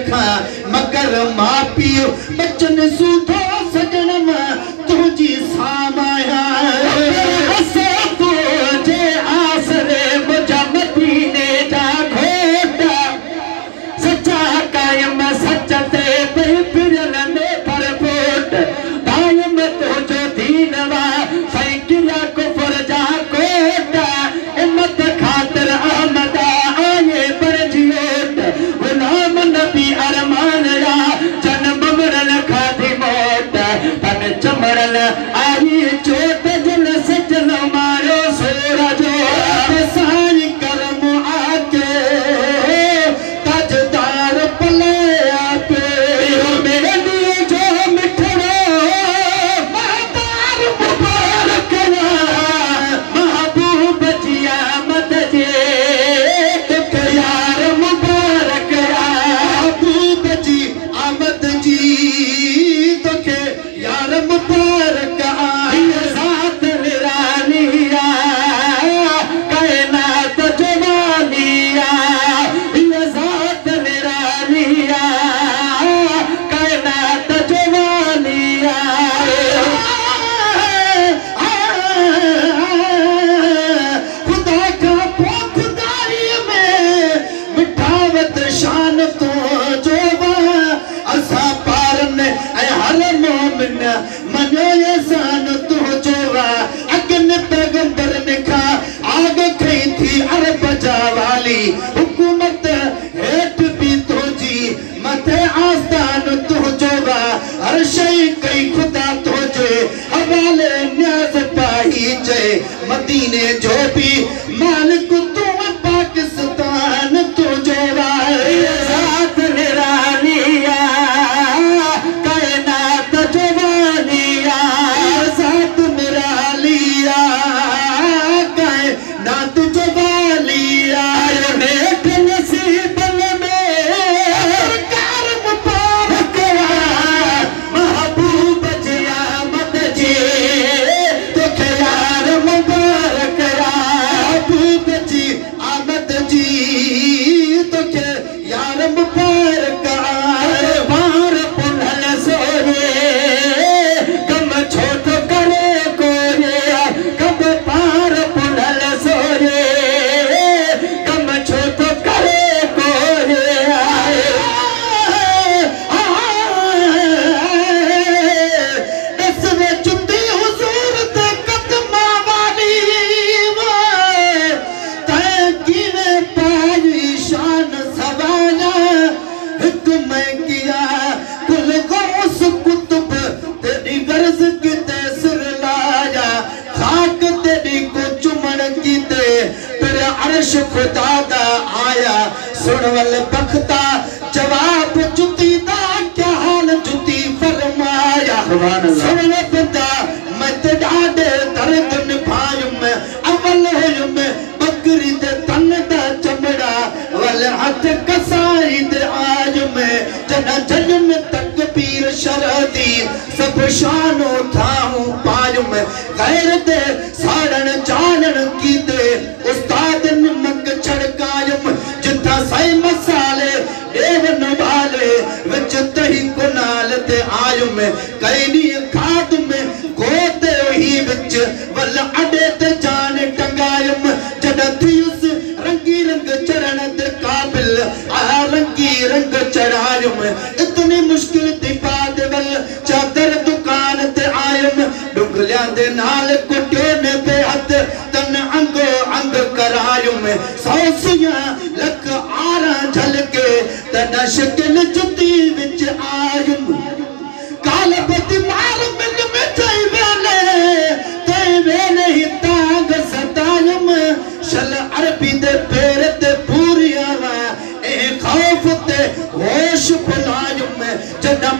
रखा मगर मां पियो बचन सूधो सजनम तुझी सामाया असे तुझे आसरे मुझा मदीने जा खोटा सच्चा कायम सच ते फिरल में भरपूर दायम तुझो दीनवा सैकिया कुफर जा कोटा इम्मत खातिर अहमदा आए पर जियोट गुलाम नबी अरमान या जन्म मरन खादी मोट तन चमरन आई चोट जल सजन मारो सूरज साई करम आके ताजदार पले आके मेरे लिए जो मिठड़ो महतार मुबारक महबूब जिया मत जे दुख यार मुबारक महबूब जी आमद जी दुख यार मुबारक साथ निरानिया कायनात जवानिया साथ निरानिया कायनात जवानिया खुदा का पो खुदाई में मिठावत शान तो जोवा असा पारन हर मोमिन मनो ये सान तो जोवा अगन पैगंबर ने खा आग खई थी अरब जावाली हुकूमत हेठ भी तो जी मथे आस्तान तो जोवा हर शई कई खुदा तो जे हवाले न्याज पाही जे मदीने जो भी मालिक तू पाकिस्तान तो जोवा साथ निरानिया कायनात जवानिया साथ निरालिया कायनात जवालिया नेक नसीबन में कार मुबारक महबूब जिया मत जी दुख यार मुबारक महबूब जी आमद जी दुख यार मुबारक बार पुनल सोरे कम छोट करे कोरे कब पार पुनल सोरे कम छोट करे कोरे दस में चुंदी हुजूर ते कदमा वाली तैकीने पाई शान सवाला हुक्म किया कुल गौस कुतुब तेरी गर्ज किते सिर लाया खाक तेरी को चुमन कीते तेरे अर्श खुदा दा आया सुन वल बख्ता जवाब जुती दा क्या हाल जुती फरमाया सुन बंदा मैं ते डाडे दर्द निभायुम अवल होयुम बकरी दे तन दा चमड़ा वल हाथ कसाई दे आयुम जना जन्म तक पीर शरदी सब शानो थाऊं पायुम गैर दे साड़न जानन कीते उस्ताद निमक छड़कायुम जिथा सही मसाले देवन वाले विच तही कुनाल ते आयुम कैनी खाद में गोते ही विच वल अडे ते जान टंगायुम जदा थी उस रंगी रंग चरण दे काबिल आ रंगी रंग चढ़ायुम इतनी मुश्किल दी बाद वल चादर दुकान ते आयुम डुंगलियां दे नाल कुटे ने बेहद तन अंगो अंग करायुम सौसिया लक आरा झलके तना शक्ल जुती विच आयुम काल बद मार मिल में तई वेले ही तांग सतायुम शल अरबी दे पैर ते पूरिया ए खौफ ते होश भुलायुम जदा